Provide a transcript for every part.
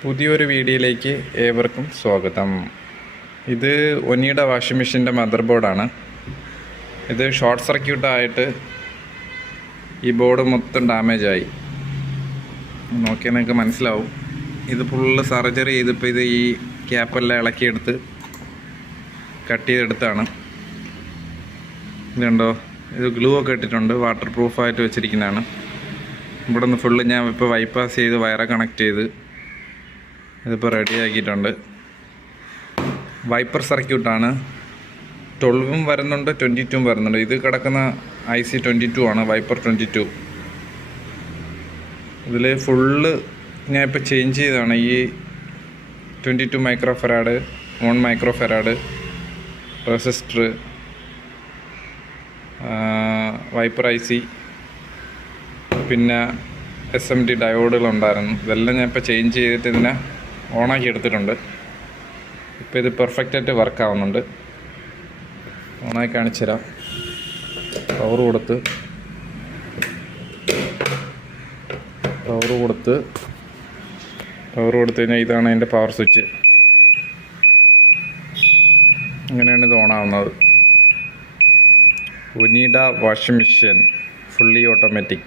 പുതിയൊരു വീഡിയോയിലേക്ക് ഏവർക്കും സ്വാഗതം. ഇത് ഒനീഡ വാഷിംഗ് മെഷീൻ്റെ മദർ ബോർഡാണ്. ഇത് ഷോർട്ട് സർക്യൂട്ടായിട്ട് ഈ ബോർഡ് മൊത്തം ഡാമേജായി. നോക്കിയാൽ നിങ്ങൾക്ക് മനസ്സിലാവും. ഇത് ഫുള്ള് സർജറി ചെയ്തിപ്പോൾ ഇത് ഈ ക്യാപ്പെല്ലാം ഇളക്കിയെടുത്ത് കട്ട് ചെയ്തെടുത്താണ്. ഇതുണ്ടോ, ഇത് ഗ്ലൂ ഒക്കെ ഇട്ടിട്ടുണ്ട്, വാട്ടർ പ്രൂഫായിട്ട് വെച്ചിരിക്കുന്നതാണ്. ഇവിടെ നിന്ന് ഫുള്ള് ഞാൻ ഇപ്പോൾ ബൈപ്പാസ് ചെയ്ത് വയറെ കണക്ട് ചെയ്ത് ഇതിപ്പോൾ റെഡിയാക്കിയിട്ടുണ്ട്. വൈപ്പർ സർക്യൂട്ടാണ്. 12 വരുന്നുണ്ട്, 22 വരുന്നുണ്ട്. ഇത് കിടക്കുന്ന IC 22 ആണ്, വൈപ്പർ 22. ഇതിൽ ഫുള്ള് ഞാൻ ഇപ്പോൾ ചേഞ്ച് ചെയ്തതാണ്. ഈ 22 micro farad, 1 micro farad resistor, wiper IC, പിന്നെ SMD ഡയോഡുകളുണ്ടായിരുന്നു. ഇതെല്ലാം ഞാൻ ഇപ്പോൾ ചേഞ്ച് ചെയ്തിട്ട് ഇതിനെ ഓണാക്കി എടുത്തിട്ടുണ്ട്. ഇപ്പോൾ ഇത് പെർഫെക്റ്റായിട്ട് വർക്കാവുന്നുണ്ട്. ഓണാക്കി കാണിച്ചു തരാം. പവർ കൊടുത്ത് കഴിഞ്ഞാൽ ഇതാണ് അതിൻ്റെ പവർ സ്വിച്ച്. അങ്ങനെയാണ് ഇത് ഓണാവുന്നത്. Onida washing machine fully automatic.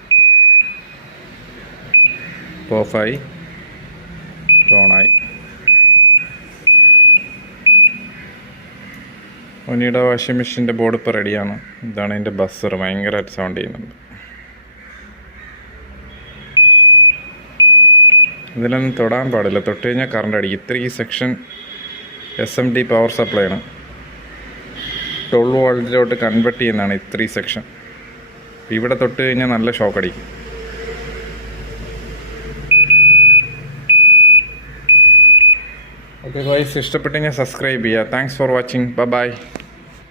ഓഫായി, ഓണായി. ഒനീഡ വാഷിംഗ് മെഷീൻ്റെ ബോർഡ് ഇപ്പോൾ റെഡിയാണ്. ഇതാണ് അതിൻ്റെ ബസ്സർ, ഭയങ്കരമായിട്ട് സൗണ്ട് ചെയ്യുന്നുണ്ട്. ഇതിലൊന്നും തൊടാൻ പാടില്ല, തൊട്ട് കഴിഞ്ഞാൽ കറണ്ട് അടിക്കും. ഇത്രയും സെക്ഷൻ SMD പവർ സപ്ലൈ ആണ്. 12 വോൾട്ടിലോട്ട് കൺവെർട്ട് ചെയ്യുന്നതാണ് ഇത്രയും സെക്ഷൻ. ഇവിടെ തൊട്ട് കഴിഞ്ഞാൽ നല്ല ഷോക്ക് അടിക്കും. ഓക്കെ ഗൈസ്, ഇഷ്ടപ്പെട്ടെങ്കിൽ സബ്സ്ക്രൈബ് ചെയ്യുക. Thanks for watching. ബൈ.